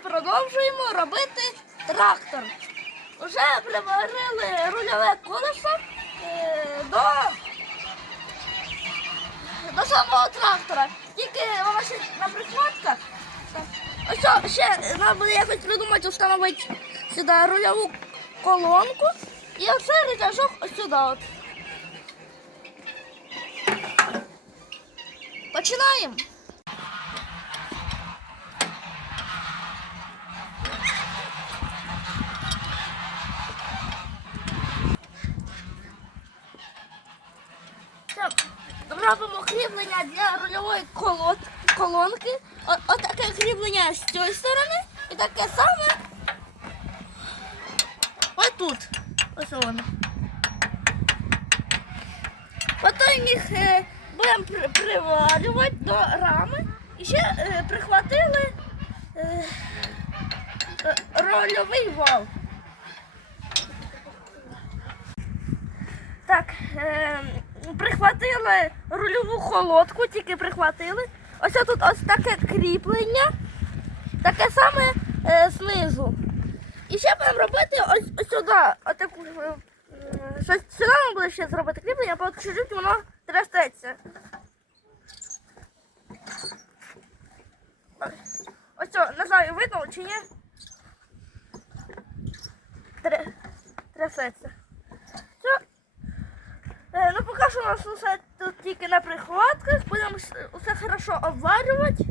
продовжуємо робити трактор. Уже приварили рульове колесо е, до, до самого трактора. Тільки воно ще на прихватках. Ось ще треба буде якось придумати, встановити сюди рульову колонку. І оце рычажок ось сюди. От. Починаємо. Так, робимо кріплення для рульової колонки. О- Отаке кріплення з цієї сторони і таке саме ось тут. Ось воно. Потім їх е, будемо при- приварювати до рами. І ще е, прихватили е, рольовий вал. Так, е, прихватили рульову холодку, тільки прихватили. Ось тут ось таке кріплення, таке саме е, знизу. І ще будемо робити ось, ось сюди. Отаку, е, щось сюди нам буде ще зробити кріплення, бо чуть-чуть воно трястеться. Ось- цього, не знаю, видно чи ні. Трясеться. Ну, поки що у нас усе тут тільки на прихватках, будемо усе хорошо обварювати.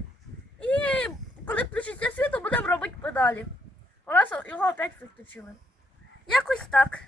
І коли включиться світло, будемо робити педалі. У нас його опять виключили. Якось так.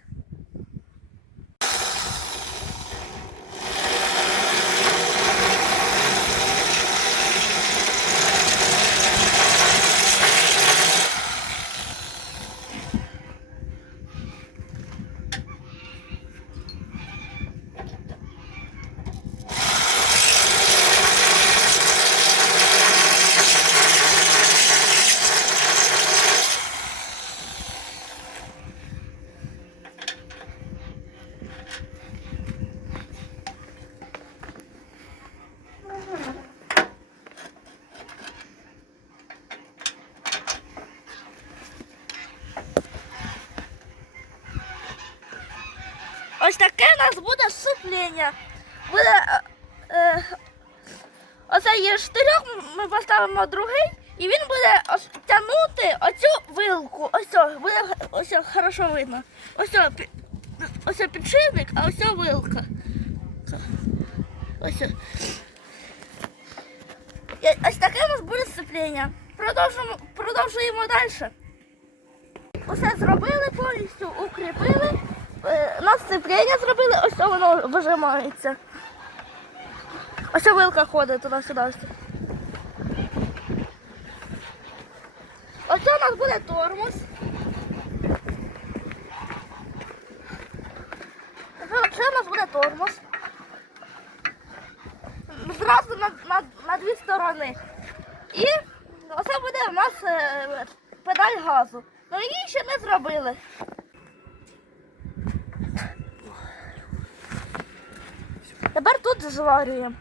Ось таке у нас буде сцеплення. Буде е, е, оце є штирьок, ми поставимо другий, і він буде ось тягнути оцю вилку. Ось о, буде ось о, хорошо видно. Ось о, ось підшипник, а ось о вилка. Ось. о. Ось таке у нас буде сцеплення. Продовжуємо, продовжуємо далі. Усе зробили повністю, укріпили. Е, на сцеплення зробили, ось воно вижимається. Ось вилка ходить туди-сюди. Ось у нас буде тормоз. Це у нас буде тормоз. Зразу на, на, на дві сторони. І оце буде у нас е, педаль газу. Ну її ще не зробили. Тепер тут зварюємо.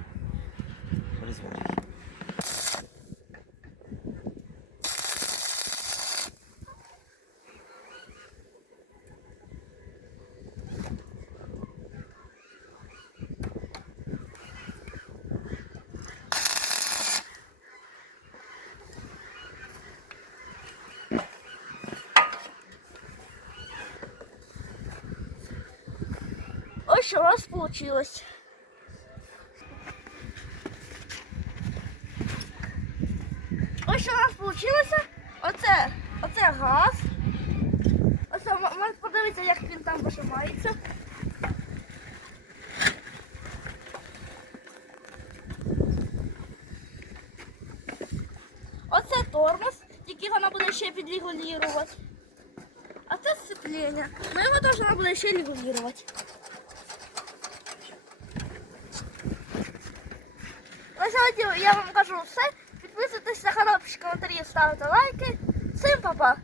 Ось у нас вийшло. Що у нас вийшло. Оце, оце газ. Ось м- можете подивитися, як він там вижимається. Оце тормоз, тільки вона буде ще підрегулювати. А це сцеплення. Ну його теж треба буде ще регулювати. Я вам кажу все. Підписуйтесь на канал, пишіть коментарі, ставте лайки. Всім па-па!